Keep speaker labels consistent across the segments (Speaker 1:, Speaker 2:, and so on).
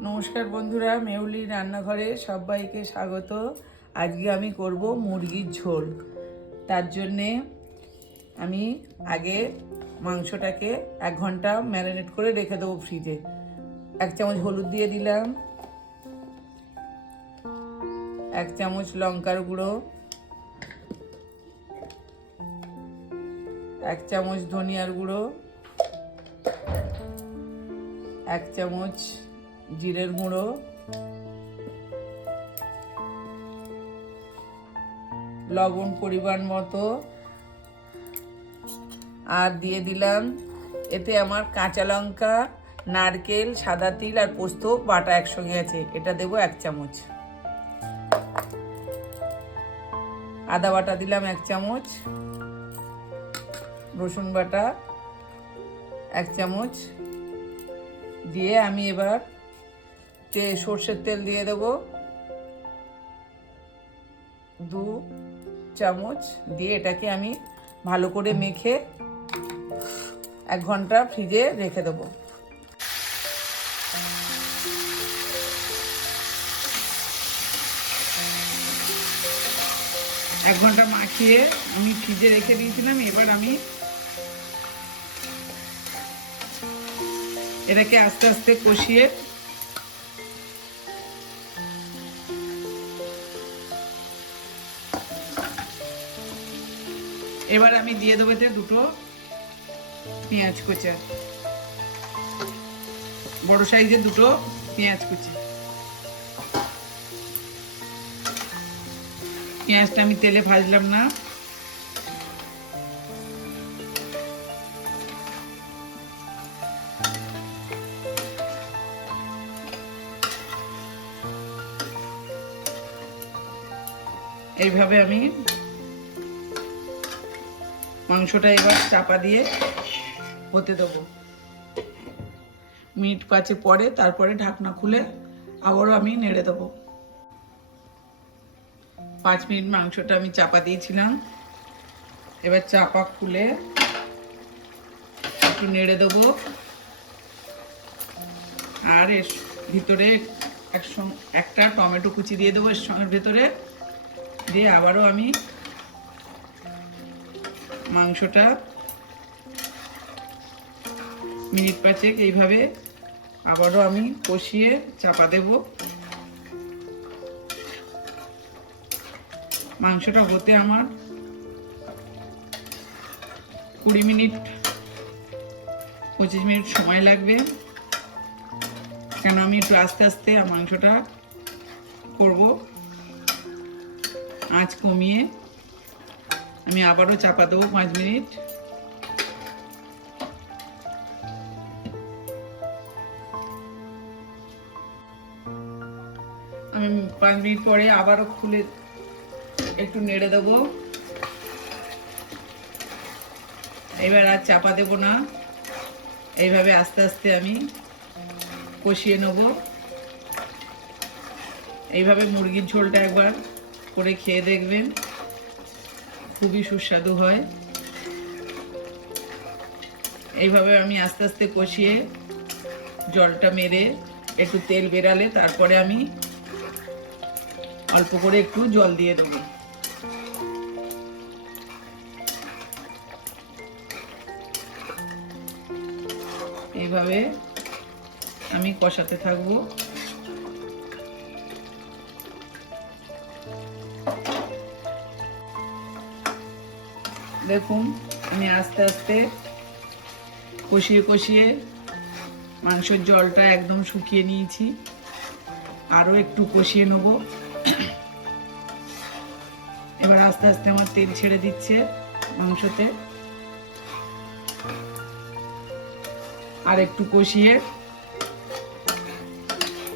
Speaker 1: নমস্কার বন্ধুরা, মেউলি রান্নাঘরে সবাইকে স্বাগত। আজকে আমি করব মুরগির ঝোল। তার জন্যে আমি আগে মাংসটাকে এক ঘণ্টা ম্যারিনেট করে রেখে দেবো ফ্রিজে। এক চামচ হলুদ দিয়ে দিলাম। এক চামচ লঙ্কার গুঁড়ো। এক চামচ ধনিয়ার গুঁড়ো। এক চামচ জিরের গুঁড়ো। লবণ পরিমাণ মতো। আর দিয়ে দিলাম এতে আমার কাঁচা লঙ্কা, নারকেল, সাদা তিল আর পোস্ত বাটা একসঙ্গে আছে। এটা দেবো এক চামচ। আদা বাটা দিলাম এক চামচ। রসুন বাটা এক চামচ। দিয়ে আমি এবার তে সর্ষের তেল দিয়ে দেব। দু চামচ দিয়ে এটাকে আমি ভালো করে মেখে এক ঘণ্টা ফ্রিজে রেখে দেবো। এক ঘণ্টা মাখিয়ে আমি ফ্রিজে রেখে দিয়েছিলাম, এবার আমি এটাকে আস্তে আস্তে কষিয়ে এবার আমি দিয়ে দেবো যে দুটো পেঁয়াজ কুচা। বড় সাইজের দুটো পেঁয়াজ কুচি। পেঁয়াজটা আমি তেলে ভাজলাম না। এইভাবে আমি মাংসটা এবার চাপা দিয়ে হতে দেবো। মিনিট পাঁচে পরে তারপরে ঢাকনা খুলে আবারও আমি নেড়ে দেবো। পাঁচ মিনিট মাংসটা আমি চাপা দিয়েছিলাম। এবার চাপা খুলে একটু নেড়ে দেবো। আর এর ভিতরে একসঙ্গে একটা টমেটো কুচি দিয়ে দেবো এর সঙ্গে ভেতরে। দিয়ে আবারও আমি মাংসটা মিনিট পাঁচেক এইভাবে আবারও আমি কষিয়ে চাপা দেব। মাংসটা হতে আমার কুড়ি মিনিট, পঁচিশ মিনিট সময় লাগবে। কেন আমি একটু আস্তে আস্তে মাংসটা করব। আঁচ কমিয়ে আমি আবারও চাপা দেবো পাঁচ মিনিট। আমি পাঁচ মিনিট পরে আবারও খুলে একটু নেড়ে দেবো। এবার আর চাপা দেবো না। এইভাবে আস্তে আস্তে আমি কষিয়ে নেব। এইভাবে মুরগির ঝোলটা একবার করে খেয়ে দেখবেন। খুবই সুস্বাদু হয়। এইভাবে আমি আস্তে আস্তে কষিয়ে জলটা মেরে একটু তেল বেরালে তারপরে আমি অল্প করে একটু জল দিয়ে দেবো। এইভাবে আমি কষাতে থাকব। দেখুন, আমি আস্তে আস্তে কষিয়ে কষিয়ে মাংসের জলটা একদম শুকিয়ে নিয়েছি। আরও একটু কষিয়ে নেব। এবার আস্তে আস্তে আমার তেল ছেড়ে দিচ্ছে মাংসতে। আর একটু কষিয়ে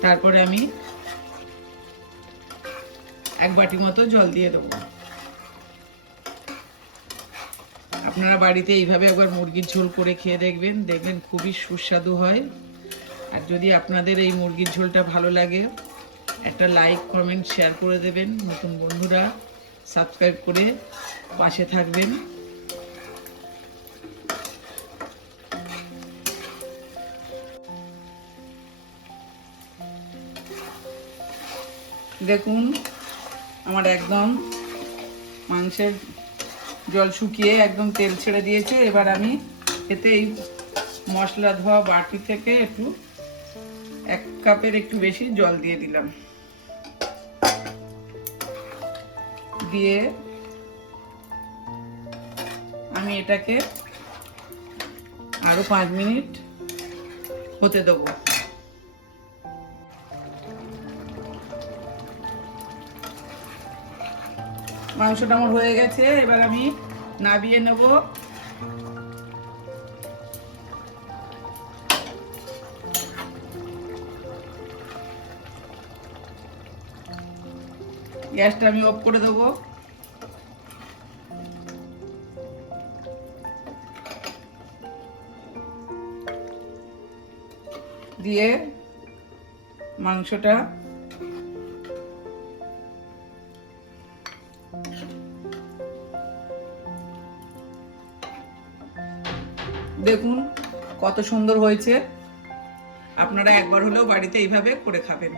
Speaker 1: তারপরে আমি এক বাটি মতো জল দিয়ে দেবো। আপনারা বাড়িতে এইভাবে একবার মুরগির ঝোল করে খেয়ে দেখবেন দেখবেন খুবই সুস্বাদু হয়। আর যদি আপনাদের এই মুরগির ঝোলটা ভালো লাগে, একটা লাইক কমেন্ট শেয়ার করে দেবেন নতুন বন্ধুরা। সাবস্ক্রাইব করে পাশে থাকবেন। দেখুন, আমার একদম মাংসের জল শুকিয়ে একদম তেল ছেড়ে দিয়েছে। এবার আমি এতে এই মশলা ধোয়া বাটি থেকে একটু, এক কাপের একটু বেশি জল দিয়ে দিলাম। দিয়ে আমি এটাকে আরও পাঁচ মিনিট হতে দেবো। মাংসটা আমার হয়ে গেছে, এবার আমি নাবিয়ে নেব। গ্যাসটা আমি অফ করে দেবো। দিয়ে মাংসটা দেখুন কত সুন্দর হয়েছে। আপনারা একবার হলেও বাড়িতে এইভাবে করে খাবেন।